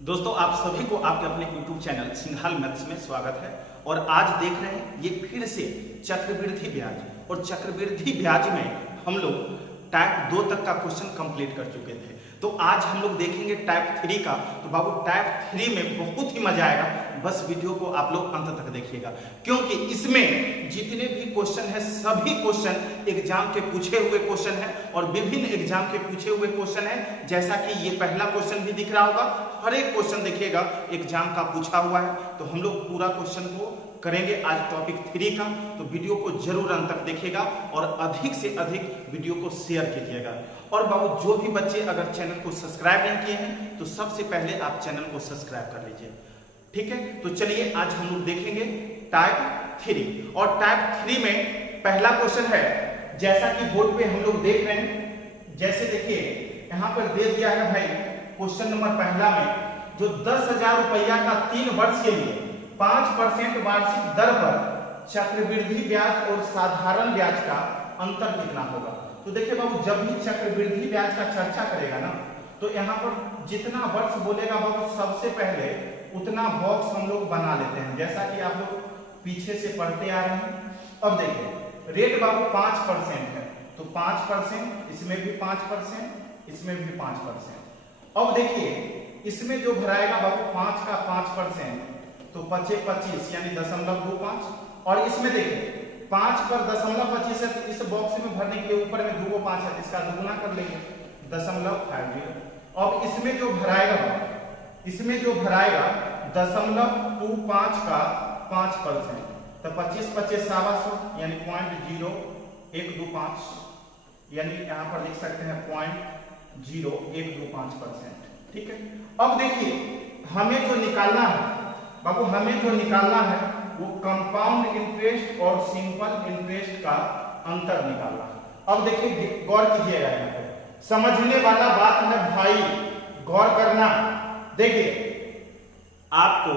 दोस्तों आप सभी को आपके अपने YouTube चैनल सिंघाल मैथ्स में स्वागत है। और आज देख रहे हैं ये फिर से चक्रवृद्धि ब्याज। और चक्रवृद्धि ब्याज में हम लोग टाइप 2 तक का क्वेश्चन कंप्लीट कर चुके थे। तो आज हम लोग देखेंगे टाइप 3 का। तो बाबू टाइप 3 में बहुत ही मजा आएगा, बस वीडियो को आप लोग अंत तक देखिएगा, क्योंकि इसमें जितने भी क्वेश्चन है सभी क्वेश्चन एग्जाम के पूछे हुए क्वेश्चन है और विभिन्न एग्जाम के पूछे हुए क्वेश्चन है। जैसा कि ये पहला क्वेश्चन भी दिख रहा होगा, हर एक क्वेश्चन देखिएगा एग्जाम का पूछा हुआ है। तो हम लोग पूरा क्वेश्चन को करेंगे आज टॉपिक 3 का। तो वीडियो को जरूर अंत तक देखिएगा और अधिक से अधिक वीडियो को शेयर कीजिएगा। और बाबू जो भी बच्चे अगर चैनल को सब्सक्राइब नहीं किए हैं तो सबसे पहले आप चैनल को सब्सक्राइब कर लीजिए, ठीक है। तो चलिए आज हम लोग देखेंगे टाइप 3। और टाइप 3 में पहला क्वेश्चन है, जैसा कि बोर्ड पे हम लोग देख रहे हैं। जैसे देखिए यहाँ पर दे दिया है भाई क्वेश्चन नंबर पहला में, जो 10,000 रुपया का 3 वर्ष के लिए 5% वार्षिक दर पर चक्रवृद्धि ब्याज और साधारण ब्याज का अंतर कितना होगा। तो देखिए बाबू, जब भी चक्रवृद्धि ब्याज का चर्चा करेगा ना, तो यहाँ पर जितना वर्ष बोलेगा बाबू सबसे पहले उतना बॉक्स हम लोग बना लेते हैं, जैसा कि आप लोग पीछे से पढ़ते आ रहे हैं। अब देखिए रेट बाबू 5% है, तो 5%, इसमें भी 5%, इसमें भी 5%। अब देखिए इसमें जो भराएगा बाबू 5 का 5%, तो 25 यानी 0.25। और इसमें देखिए 5 पर 0.25 है, तो इस बॉक्स में भरने के लिए ऊपर में 2 5 है, इसका दुगुना कर लेंगे 0.50। अब इसमें जो भराएगा 0.25 का 5%, तो 25 25 125 यानी 0.0125, यानी यहाँ पर लिख सकते हैं 0.0125%, ठीक है। अब देखिए हमें जो निकालना है बाबू, वो कंपाउंड इंटरेस्ट और सिंपल इंटरेस्ट का अंतर निकालना है। अब देखिए गौर कीजिएगा, यहाँ पे समझने वाला बात है भाई, गौर करना। देखिए आपको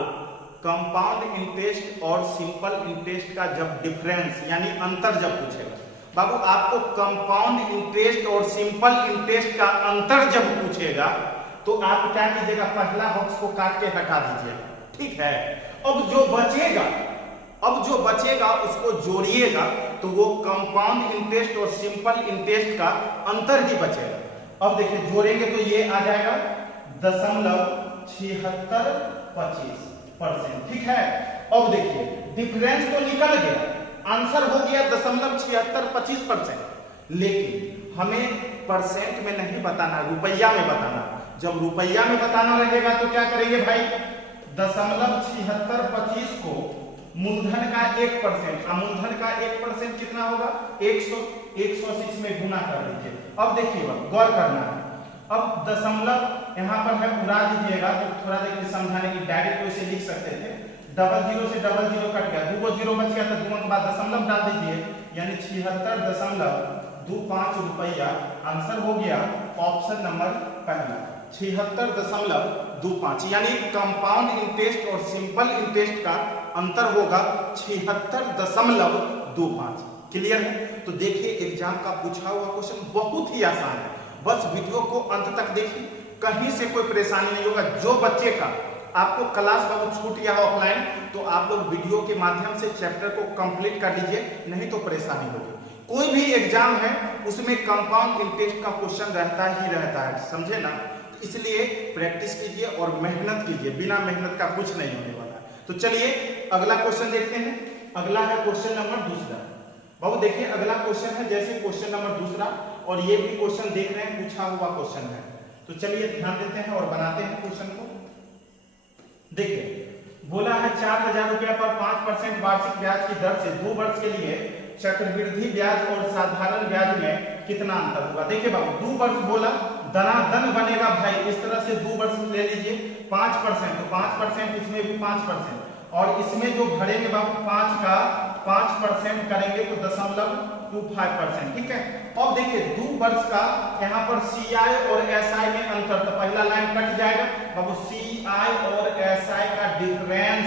कंपाउंड इंटरेस्ट और सिंपल इंटरेस्ट का जब डिफरेंस यानी अंतर जब पूछेगा बाबू, आपको कंपाउंड इंटरेस्ट और सिंपल इंटरेस्ट का अंतर जब पूछेगा तो आप क्या कीजिएगा, पहला बॉक्स को काट के हटा दीजिएगा, ठीक है। अब जो बचेगा उसको जोड़िएगा, तो वो कंपाउंड इंटरेस्ट और सिंपल इंटरेस्ट का अंतर ही बचेगा। अब देखिए जोड़ेंगे तो ये आ जाएगा 0.7625%, ठीक है। अब देखिए डिफरेंस तो निकल गया, आंसर हो गया 0.7625%, लेकिन हमें परसेंट में नहीं बताना, रुपया में बताना। जब रुपया में बताना रहेगा तो क्या करेंगे भाई, 0.7625 को मूलधन का 1%, मूलधन का 1% कितना होगा 100 से इसमें गुना कर दीजिए। अब देखिए गौर करना है, अब दशमलव यहाँ पर है उड़ा दीजिएगा, तो थोड़ा देखिए समझाने की, डायरेक्ट वैसे लिख सकते थे, 00 से 00 कट गया, 2 0 बच गया, तो 2 के बाद दशमलव डाल दीजिए, यानी 76.25 रुपया। आंसर हो गया ऑप्शन नंबर पहला 76.25, यानी कंपाउंड इंटरेस्ट और सिंपल इंटरेस्ट का अंतर होगा 76.25। क्लियर है। तो देखिए एग्जाम का पूछा हुआ क्वेश्चन बहुत ही आसान है, बस वीडियो को अंत तक देखिए, कहीं से कोई परेशानी नहीं होगा। जो बच्चे का आपको क्लास बाबू छूट गया ऑफलाइन, तो आप लोग वीडियो के माध्यम से चैप्टर को कंप्लीट कर लीजिए, नहीं तो परेशानी होगी। कोई भी एग्जाम है उसमें कंपाउंड इंटरेस्ट का क्वेश्चन रहता ही रहता है, समझे ना। इसलिए प्रैक्टिस कीजिए और मेहनत कीजिए, बिना मेहनत का कुछ नहीं होने वाला। तो चलिए अगला क्वेश्चन देखते हैं। अगला है क्वेश्चन नंबर 2। बाबू देखिए अगला क्वेश्चन है जैसे क्वेश्चन नंबर 2, और ये भी क्वेश्चन देख रहे हैं पूछा हुआ क्वेश्चन है। तो चलिए ध्यान देते हैं और बनाते हैं क्वेश्चन को। देखिए बोला है 4,000 रुपया पर 5% वार्षिक ब्याज की दर से 2 वर्ष के लिए चक्रवृद्धि ब्याज और साधारण ब्याज में कितना अंतर होगा। देखिए बाबू 2 वर्ष बोला, धनाधन बनेगा भाई, इस तरह से 2 वर्ष ले लीजिए, 5%, तो 5%, इसमें भी 5%, और इसमें जो भरेंगे बाबू 5 का 5% करेंगे तो 0.25%, ठीक है। अब देखिए 2 वर्ष का यहाँ पर CI और SI में अंतर, तो पहला लाइन कट जाएगा बाबू, CI और SI का डिफरेंस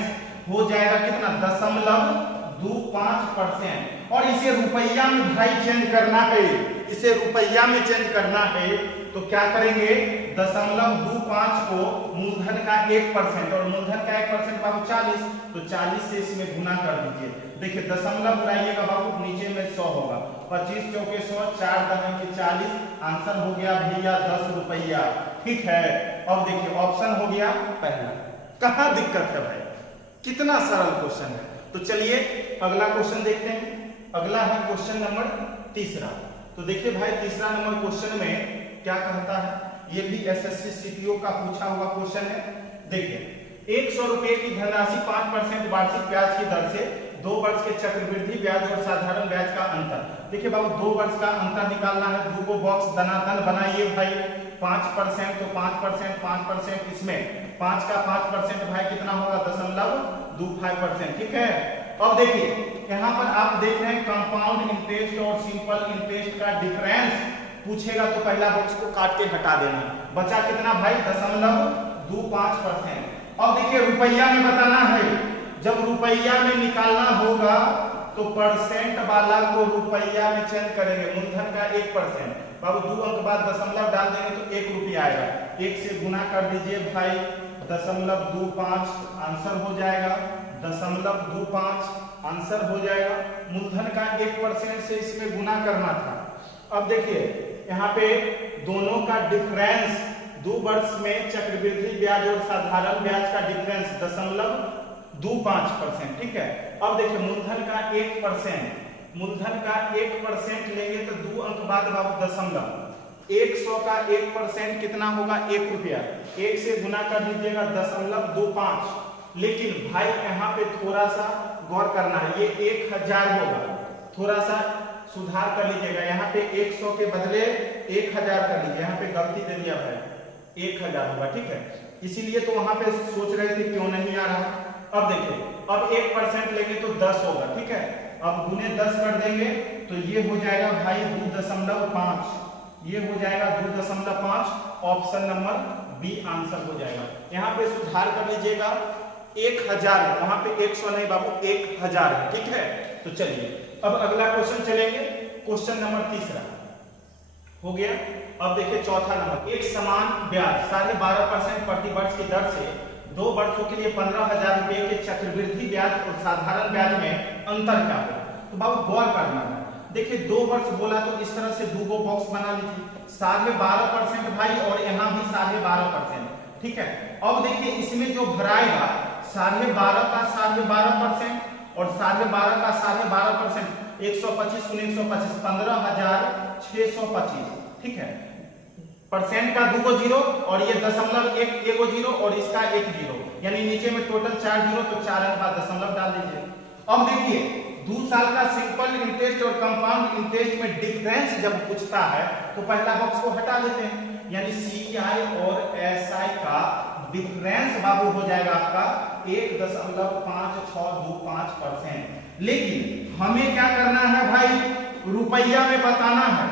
हो जाएगा कितना 0.25%। और इसे रुपया में भाई चेंज करना है, इसे रुपया में चेंज करना है, तो तो क्या करेंगे, 0.25 को मूलधन का 1% और मूलधन का 1% बाबू 40, तो 40 से इसमें गुना कर दीजिए। देखिए दशमलव बुलाइएगा बाबू, नीचे में 100 होगा, 25 चौके 100, 4 दशम के 40, आंसर हो गया भैया 10 रुपया। ठीक है, अब देखिए ऑप्शन हो गया पहला। कहाँ दिक्कत है भाई, कितना सरल क्वेश्चन है। तो चलिए अगला क्वेश्चन देखते हैं। अगला है क्वेश्चन नंबर तीसरा। तो देखिए भाई तीसरा नंबर क्वेश्चन में क्या कहता है, ये भी एसएससी सीपीओ का पूछा हुआ क्वेश्चन है। देखिए 100 रुपए की धनराशि 5% वार्षिक ब्याज की दर से 2 वर्ष के चक्रवृद्धि ब्याज और साधारण ब्याज का अंतर। देखिए बाबू 2 वर्ष का अंतर निकालना है, दो को बॉक्स दनादन बनाइए भाई। 5% तो 5%, इसमें 5 का 5% भाई कितना होगा, 0.25%। ठीक है, अब देखिए यहाँ पर आप देख रहे हैं कंपाउंड इंटरेस्ट और सिंपल इंटरेस्ट का डिफरेंस पूछेगा तो पहला बॉक्स को काट के हटा देना। बचा कितना भाई, 0.25%। अब देखिए रुपया में बताना है, जब रुपया में निकालना होगा तो परसेंट वाला को रुपया में चेंज करेंगे, मूलधन का 1%। बाबू 2 अंक बाद दशमलव डाल देंगे तो 1 रुपया आएगा, 1 से गुना कर दीजिए भाई, 0.25 आंसर हो जाएगा, 0.25 आंसर हो जाएगा। मूलधन का 1% से इसमें गुना करना था। अब देखिए यहाँ पे दोनों का डिफरेंस, 2 वर्ष में चक्रवृद्धि ब्याज और साधारण ब्याज का डिफरेंस 0.25%। ठीक है, अब देखिए मूलधन का 1%, मूलधन का 1% लेंगे तो 2 अंक बाद बाबू दशमलव, 100 का 1% कितना होगा, 1 रुपया, 1 से गुना कर दीजिएगा 0.25। लेकिन भाई यहाँ पे थोड़ा सा गौर करना है, ये 1000 होगा, थोड़ा सा सुधार कर लीजिएगा। यहाँ पे 100 के बदले 1000 कर लीजिए, यहाँ पे गलती दे दिया भाई, 1000 होगा। ठीक है, इसीलिए तो वहां पे सोच रहे थे क्यों नहीं आ रहा। अब देखिए अब 1% लेंगे तो 10 होगा। ठीक है, अब गुने 10 कर देंगे तो ये हो जाएगा भाई 2.5, ये हो जाएगा 2.5। ऑप्शन नंबर बी आंसर हो जाएगा। यहाँ पे सुधार कर लीजिएगा, 1000 है, वहां पे 100 नहीं बाबू, 1000 है। ठीक है, तो चलिए अब अगला क्वेश्चन चलेंगे। क्वेश्चन नंबर तीसरा हो गया। अब देखिए चौथा नंबर, एक समान ब्याज 12.5% प्रति वर्ष की दर से 2 वर्षों के लिए 15,000 रुपए के चक्रवृद्धि ब्याज और साधारण ब्याज में अंतर क्या है। तो बाबू गौर करना है, देखिए 2 वर्ष बोला तो इस तरह से 2 बॉक्स बना लीजिए, 12.5% भाई और यहाँ भी 12.5%। ठीक है, अब देखिए इसमें जो भराएगा 12.5 का 12.5% और 12.5 का 12.5%, 125 गुने 125, 15,625। ठीक है, परसेंट का 2 जीरो और ये दशमलव एक जीरो और इसका 1 जीरो, यानी नीचे में टोटल 4 जीरो, तो 4 अंक बाद दशमलव डाल दीजिए। अब देखिए 2 साल का सिंपल इंटरेस्ट और कंपाउंड इंटरेस्ट में डिफरेंस जब पूछता है तो पहला बॉक्स को हटा देते हैं, यानी CI और SI का डिफरेंस बाबू हो जाएगा आपका 1.5625%। लेकिन हमें क्या करना है भाई, रुपया में बताना है,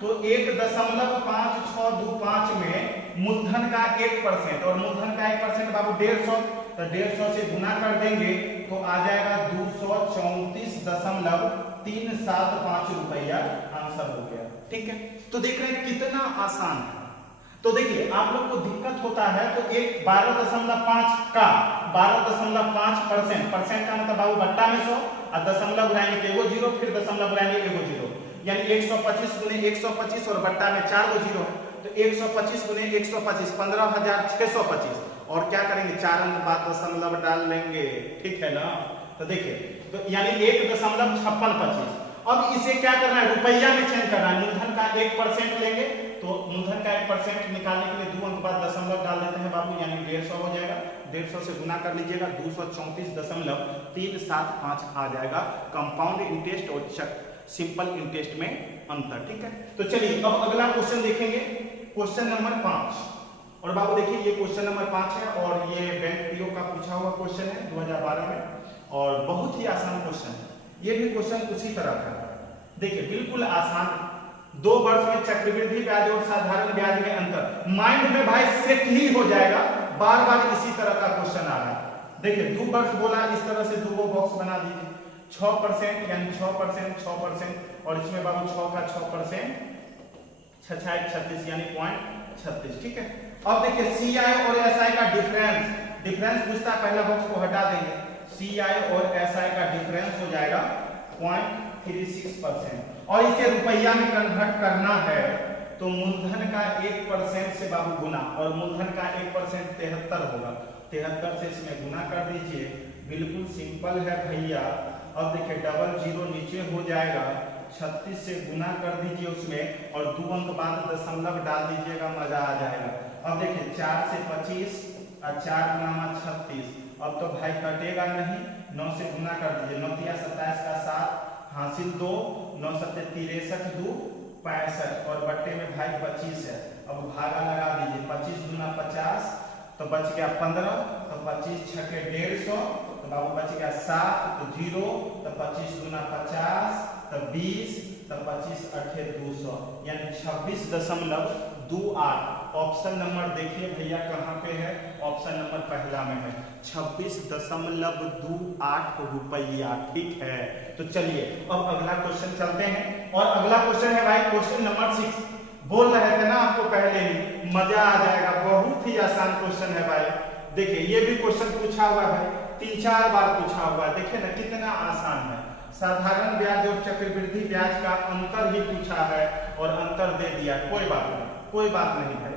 तो 1.5625 में मूलधन का 1% और मूलधन का 1% बाबू 150, तो 150 से गुना कर देंगे तो आ जाएगा 234.375 रुपया, आंसर हो गया। ठीक है, तो देख रहे हैं कितना आसान है। तो देखिए आप लोग को दिक्कत होता है तो एक 12.5 का 12.5%, परसेंट का मतलब बाबू बट्टा में 100 और दशमलव बनाएंगे तो 1 जीरो, फिर दशमलव बनाएंगे 1 जीरो, यानी 125 गुने 125 और बट्टा में 4 जीरो, तो 125 गुने 125 15,625 और क्या करेंगे 4 अंक बाद दशमलव डाल लेंगे। ठीक है ना, तो देखिए तो यानी 1.5625। अब इसे क्या करना है, रुपया में चेंज करना है, मूलधन का 1% लेंगे तो मूलधन का 1% निकालने के लिए 2 अंक बाद दशमलव डाल देते हैं बाबू, यानी 150 हो जाएगा, 150 से गुना कर लीजिएगा 234.375 आ जाएगा कंपाउंड इंटरेस्ट और सिंपल इंटरेस्ट में अंतर। ठीक है, तो चलिए अब अगला क्वेश्चन देखेंगे, क्वेश्चन नंबर 5। और बाबू देखिए ये क्वेश्चन नंबर 5 है और ये बैंक पीओ का पूछा हुआ क्वेश्चन है 2012 में और बहुत ही आसान क्वेश्चन है। ये भी क्वेश्चन उसी तरह का देखिए बिल्कुल आसान, 2 वर्ष में चक्रवृद्धि ब्याज और साधारण ब्याज में अंतर, माइंड में भाई सेट ही हो जाएगा, बार बार इसी तरह का क्वेश्चन आ रहा है। देखिए 2 वर्ष बोला, इस तरह से 2 बॉक्स बना दीजिए, 6% यानी 6% और इसमें बाबू 6 का 6%, 6×6 36 यानी 0.36। ठीक है, अब देखिए CI और SI का डिफरेंस पूछता है, पहला बॉक्स को हटा देंगे। CI और SI का डिफरेंस हो जाएगा 0.36% और इसे रुपया में कन्वर्ट करना है तो मूलधन का 1% से बाबू गुना, और मूलधन का 1% 73 होगा, 73 से इसमें गुना कर दीजिए। बिल्कुल सिंपल है भैया। अब देखिए डबल जीरो नीचे हो जाएगा, 36 से गुना कर दीजिए उसमें और 2 अंक बाद दशमलव डाल दीजिएगा, मजा आ जाएगा। अब देखिए 4 से 25 और 4 गुना 36, अब तो भाई कटेगा नहीं, 9 से गुना कर दीजिए, 9 तिया 27 का 7 हासिल 2, 9 सत्ते 63 2 65 और बट्टे में भाई 25 है। अब भागा लगा दीजिए, 25 गुना 50 तो बच गया 15, तो 25 छके 150 तो बाबू बच गया 7 तो 0, तो 25 गुना 50 तो 20 तो 25 अठे 200 यानी 26.28। ऑप्शन नंबर देखिए भैया कहाँ पे है, ऑप्शन नंबर पहला में है, 26.28 रुपया। ठीक है, तो चलिए अब अगला क्वेश्चन चलते हैं और अगला क्वेश्चन है भाई क्वेश्चन नंबर 6। बोल रहे थे ना आपको पहले ही, मजा आ जाएगा, बहुत ही आसान क्वेश्चन है भाई। देखिए ये भी क्वेश्चन पूछा हुआ है भाई, 3-4 बार पूछा हुआ है, देखिए ना कितना आसान है। साधारण ब्याज और चक्रवृद्धि ब्याज का अंतर ही पूछा है और अंतर दे दिया, कोई बात नहीं, कोई बात नहीं भाई।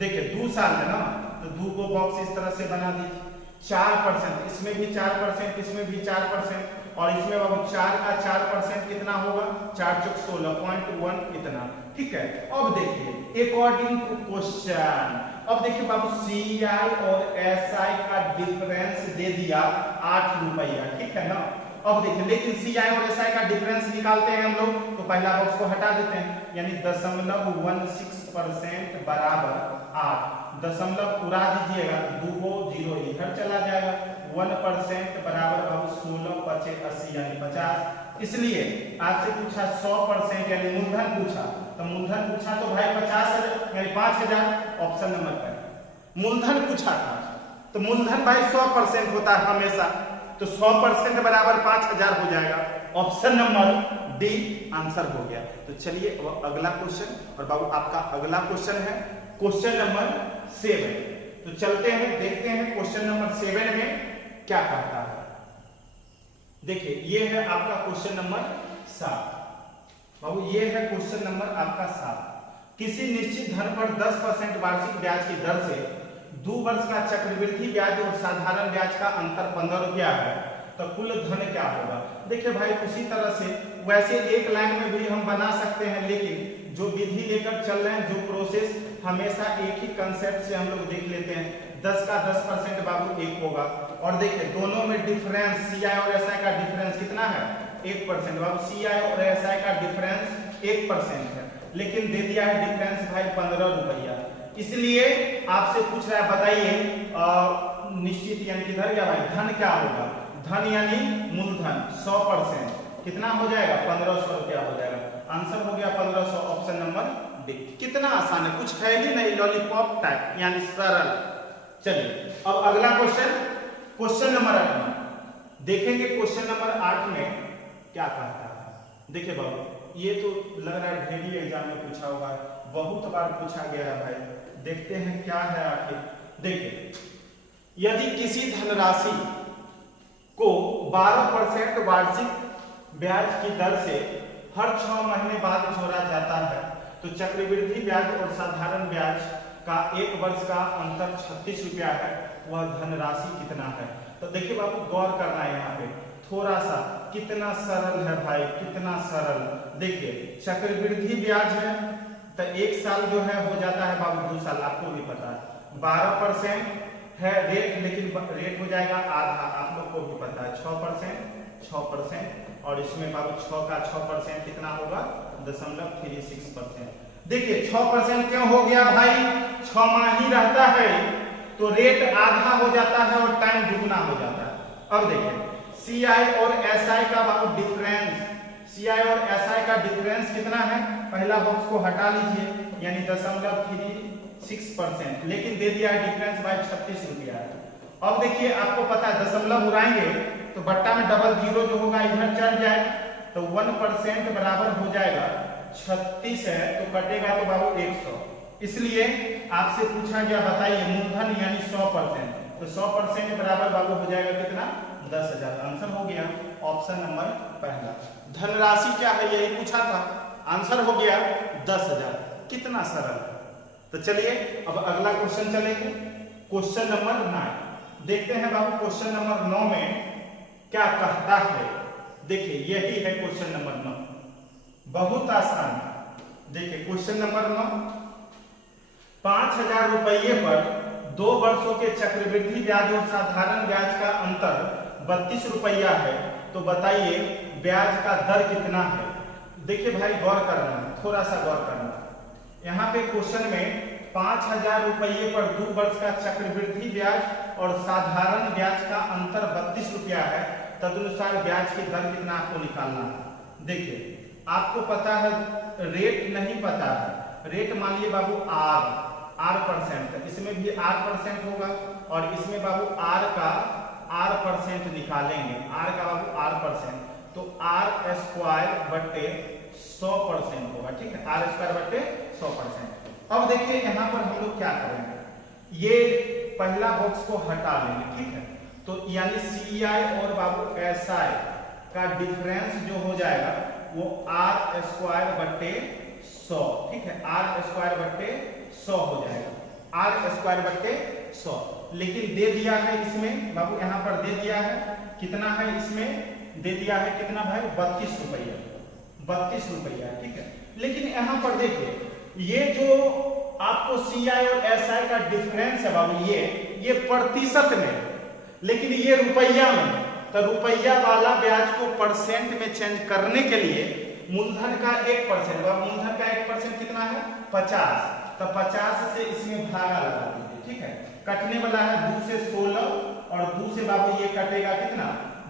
देखिए 2 साल है ना, तो 2 को बॉक्स इस तरह से बना दीजिए, 4%, इसमें भी 4%, इसमें भी 4% और इसमें बाबू 4 का 4% कितना होगा, 4 चौक 16 0.1 इतना। ठीक है, अब देखिए अकॉर्डिंग टू क्वेश्चन, अब देखिए बाबू CI और SI का डिफरेंस दे दिया 8 रुपया। ठीक है ना, अब देखिए लेकिन CI और SI का डिफरेंस निकालते हैं हम लोग तो पहला बॉक्स को हटा देते हैं, यानी 0.16% बराबर 8, दशमलव पूरा दीजिएगा, 2 को 0 इधर चला जाएगा, 1% बराबर बाबू 16 5 80 यानी 50। इसलिए आपसे पूछा 100% यानी मूलधन पूछा, तो मूलधन पूछा तो भाई 50,000 यानी 5,000 ऑप्शन नंबर पर मूलधन पूछा था, तो मूलधन भाई 100% होता है हमेशा, तो 100% बराबर 5,000 हो जाएगा। ऑप्शन नंबर डी आंसर हो गया। तो चलिए अगला क्वेश्चन, और बाबू आपका अगला क्वेश्चन है क्वेश्चन नंबर 7। तो चलते हैं देखते हैं क्वेश्चन नंबर 7 में क्या कहता है। देखिए ये है आपका क्वेश्चन नंबर 7। बाबू ये है क्वेश्चन नंबर आपका 7। किसी निश्चित धन पर 10% वार्षिक ब्याज की दर से 2 वर्ष का चक्रवृद्धि ब्याज और साधारण ब्याज का अंतर 15 रुपया है, तो कुल धन क्या होगा। देखिए भाई उसी तरह से वैसे एक लाइन में भी हम बना सकते हैं, लेकिन जो विधि लेकर चल रहे हैं, जो प्रोसेस, हमेशा एक ही कंसेप्ट से हम लोग देख लेते हैं। 10 का 10% बाबू 1 होगा, और देखिए दोनों में डिफरेंस CI और SI का डिफरेंस कितना है, 1%। बाबू CI और SI का डिफरेंस 1% है, लेकिन दे दिया है डिफरेंस भाई 15 रुपया। इसलिए आपसे पूछ रहा है बताइए निश्चित यानी किधर क्या भाई धन क्या होगा, धन यानी मूलधन 100% कितना हो जाएगा, 1500 रुपया हो जाएगा। आंसर हो गया 1500, ऑप्शन नंबर डी। कितना आसान है, कुछ है ही नहीं, लॉलीपॉप टाइप यानी सरल। चलिए अब अगला क्वेश्चन, क्वेश्चन नंबर 8 देखेंगे। क्वेश्चन नंबर 8 में क्या कहता है। देखिए बाबू ये तो लग रहा है ढेरी एग्जाम में पूछा होगा, बहुत बार पूछा गया है भाई, देखते हैं क्या है आखिर। देखिए यदि किसी धनराशि को 12% वार्षिक ब्याज की दर से हर 6 महीने बाद जोड़ा जाता है, तो चक्रवृद्धि ब्याज और साधारण ब्याज का 1 वर्ष का अंतर 36 रुपया है, वह धनराशि कितना है। तो देखिए बाबू गौर करना है यहाँ पे थोड़ा सा, कितना सरल है भाई, कितना सरल। देखिए चक्रवृद्धि ब्याज है तो 1 साल जो है हो जाता है बाबू 2 साल, आपको भी पता है। 12% है रेट, लेकिन रेट हो जाएगा आधा, आप लोग को भी पता है। 6%, और इसमें बाबू 6 का 6% कितना होगा, 0.36%। देखिए 6% क्यों हो गया भाई, 6 माह ही रहता है तो रेट आधा हो जाता है और टाइम दुगना हो जाता है। अब देखिए CI और SI का बाबू डिफरेंस, CI और SI का डिफरेंस कितना है, पहला बॉक्स को हटा लीजिए, यानी 0.36%, लेकिन दे दिया है डिफरेंस भाई 36 रुपया है। अब देखिए आपको पता है दशमलव उड़ाएंगे तो बट्टा में डबल जीरो जो होगा इधर चल जाए, तो 1% बराबर हो जाएगा 36 है तो कटेगा तो बाबू 100, इसलिए आपसे पूछा गया बताइए मूलधन यानी 100%, तो 100% बराबर बाबू हो जाएगा कितना 10,000। आंसर हो गया ऑप्शन नंबर पहला। धनराशि क्या है यही पूछा था, आंसर हो गया 10,000। कितना सरल है। तो चलिए अब अगला क्वेश्चन चलेंगे, क्वेश्चन नंबर 9 देखते हैं बाबू। क्वेश्चन नंबर 9 में क्या कहता है, देखिए यही है क्वेश्चन नंबर 9, बहुत आसान। देखिए क्वेश्चन नंबर 9, 5,000 रुपये पर 2 वर्षों के चक्रवृद्धि ब्याज और साधारण ब्याज का अंतर 32 रुपया है, तो बताइए ब्याज का दर कितना है। देखिए भाई गौर करना है, थोड़ा सा गौर करना है। यहाँ पे क्वेश्चन में 5,000 रुपये पर 2 वर्ष का चक्रवृद्धि ब्याज और साधारण ब्याज का अंतर 32 रुपया है, तदनुसार ब्याज की दर कितना आपको निकालना है। देखिए आपको पता है रेट नहीं पता है, रेट मान लिए बाबू आर परसेंट, इसमें भी R% होगा और इसमें बाबू R का R% निकालेंगे, R का बाबू R%, तो R स्क्वायर बट्टे 100% होगा, ठीक है, R स्क्वायर बट्टे 100%। अब देखिए यहाँ पर हम लोग क्या करेंगे, ये पहला बॉक्स को हटा लेंगे, ठीक है, तो यानी CI और बाबू SI का डिफरेंस जो हो जाएगा वो R स्क्वायर बट्टे 100, ठीक है, R स्क्वायर बट्टे 100 हो जाएगा, R स्क्वायर बट्टे 100। लेकिन दे दिया है इसमें बाबू, यहाँ पर दे दिया है कितना है, इसमें दे दिया है कितना भाई 32 रुपया, 32 रुपया, ठीक है। लेकिन यहाँ पर देखिए ये जो आपको CI और SI का डिफरेंस है बाबू, ये प्रतिशत में, लेकिन ये रुपया में, तो रुपया वाला ब्याज को परसेंट में चेंज करने के लिए मूलधन का 1%, मूलधन का 1% कितना है 50, तो 50 से इसमें भागा लगा दीजिए, ठीक है। कटने वाला है 2 से 16 और 2 से बाबू ये कटेगा कितना,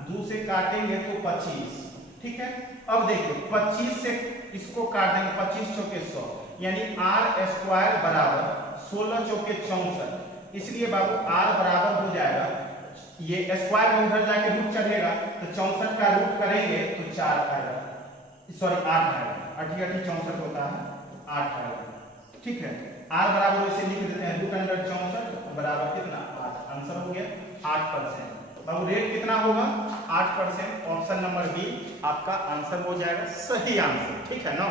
2 से काटेंगे तो 25, ठीक है। अब देखिए 25 से इसको काटेंगे, 25 चौके 100, यानी R स्क्वायर बराबर 16 चौके 64, इसलिए बाबू R बराबर हो जाएगा, ये स्क्वायर में उधर जाके रूट चढ़ेगा तो 64 का रूट करेंगे तो 4 आएगा, सॉरी 8 आएगा, 8 64 होता है 8 आएगा, ठीक है। R बराबर इसे लिख देते हैं रूट अंडर 64 बराबर कितना 8, आंसर हो गया 8%। बाबू रेट कितना होगा 8%, ऑप्शन नंबर बी आपका आंसर हो जाएगा सही आंसर, ठीक है ना।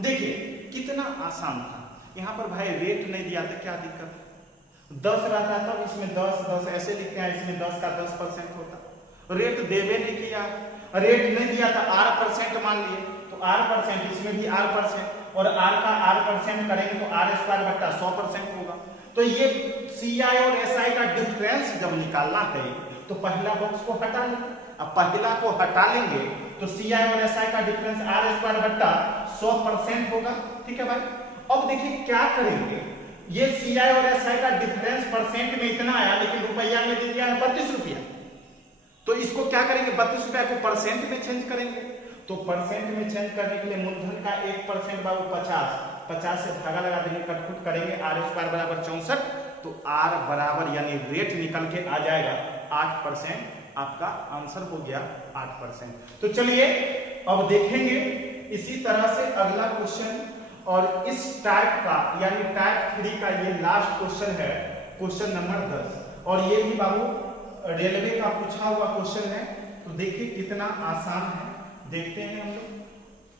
देखिए कितना आसान था, यहाँ पर भाई रेट नहीं दिया तो क्या दिक्कत, 10 रहता तब इसमें 10 ऐसे लिखते हैं, इसमें 10 का 10% होता, रेट देवे नहीं किया, रेट नहीं दिया था R% मान लिए, तो R% इसमें भी R%, और R का R% करेंगे तो R स्क्वायर बट्टा 100% होगा। तो ये CI और SI का डिफरेंस जब निकालना है तो पहला बॉक्स को हटा लेंगे, अब पहला को हटा लेंगे तो CI और SI का डिफरेंस R स्क्वायर बट्टा 100% होगा, ठीक है भाई। अब देखिए क्या करेंगे, ये CI और SI का डिफरेंस परसेंट में इतना आया, लेकिन रुपया में दे दिया है 32 रुपया, तो इसको क्या करेंगे 32 रुपया को परसेंट में चेंज करेंगे, तो परसेंट में चेंज करने के लिए मूलधन का 1% बाबू 50 से धागा लगा देंगे, कटपुट करेंगे, R स्क्वायर बराबर 64, तो R बराबर यानी रेट निकल के आ जाएगा 8%, आपका आंसर हो गया 8%। तो चलिए अब देखेंगे इसी तरह से अगला क्वेश्चन, और इस टाइप का यानी टाइप 3 का ये लास्ट क्वेश्चन है, क्वेश्चन नंबर 10, और ये भी बाबू रेलवे का पूछा हुआ क्वेश्चन है। तो देखिए कितना आसान है, देखते हैं हम लोग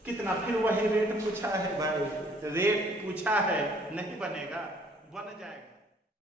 कितना, फिर वही रेट पूछा है भाई, रेट पूछा है नहीं बनेगा, बन जाएगा।